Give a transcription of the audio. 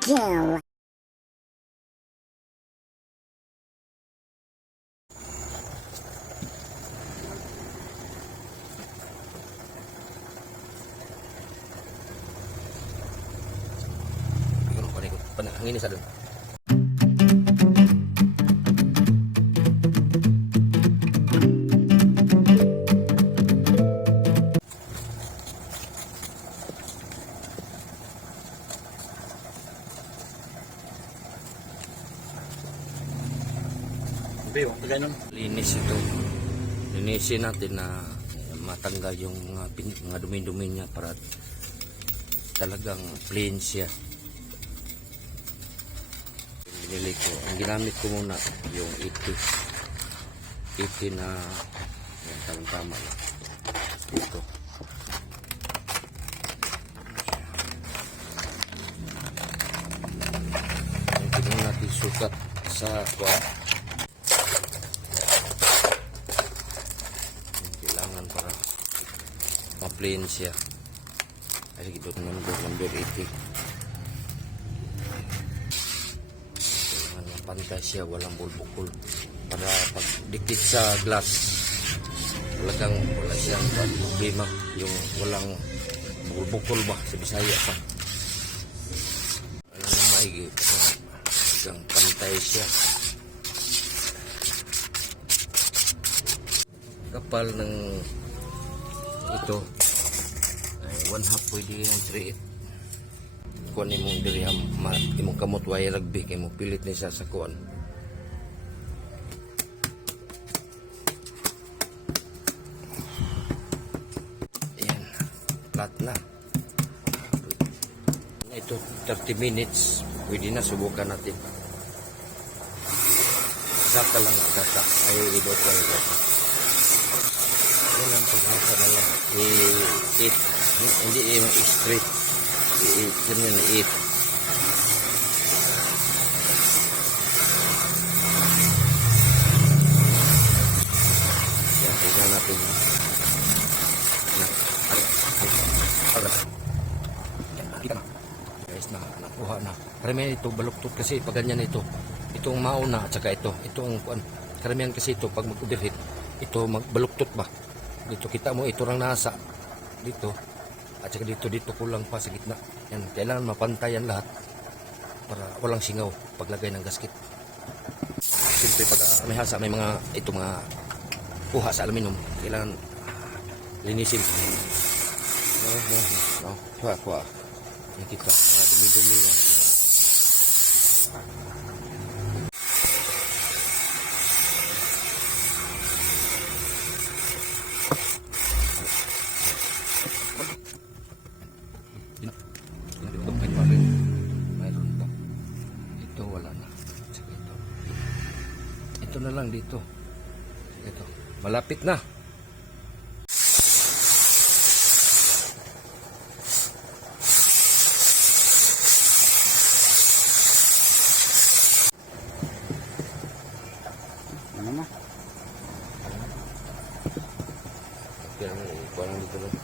kill. Hangin sa doon. Linis ito. Linisin natin na matanggal yung mga dumi-dumi niya para talagang plain siya. Binili ko. Ang ginamit ko muna yung 80 na yan, tamang-tama na. Ito. Tingnan natin sukat sa kailangan para ma-plain siya. Ay, ito number 80. Pantay siya, walang bulbukol para pag dikit sa glass talagang wala siyang problema, yung walang bulbukol ba sa Bisaya pa ano na maigi hanggang pantay siya. Kapal ng ito ay 1/2 pwede yung 3/8 kuan imong diri imong kamot waya rugby kay mo pilit ni sa kuan. Ayan, flat na. Ito 30 minutes pwede na, subukan natin. Saka lang data ay ibot lang data. Yan ang pag-asa na lang hindi yung straight ganyan na 8. Yan, tignan natin. Guys, nakuha na. Karamihan ito, baluktot kasi pag ganyan ito. Itong mauna at saka ito. Ito ang karamihan kasi ito, pag mag-overheat, ito magbaluktot ba? Dito kita mo, ito lang nasa. Dito. At saka dito kulang pa sa gitna. Yan, kailangan mapantayan lahat para walang singaw paglagay ng gasket. Siyempre pag may hasa, may mga kuha sa aluminum, kailangan linisin. Kuha. Yan kita, mga dumi-dumi yan. Ito na lang dito. Ito. Malapit na. Ano na? Kaya ikuha lang dito lang.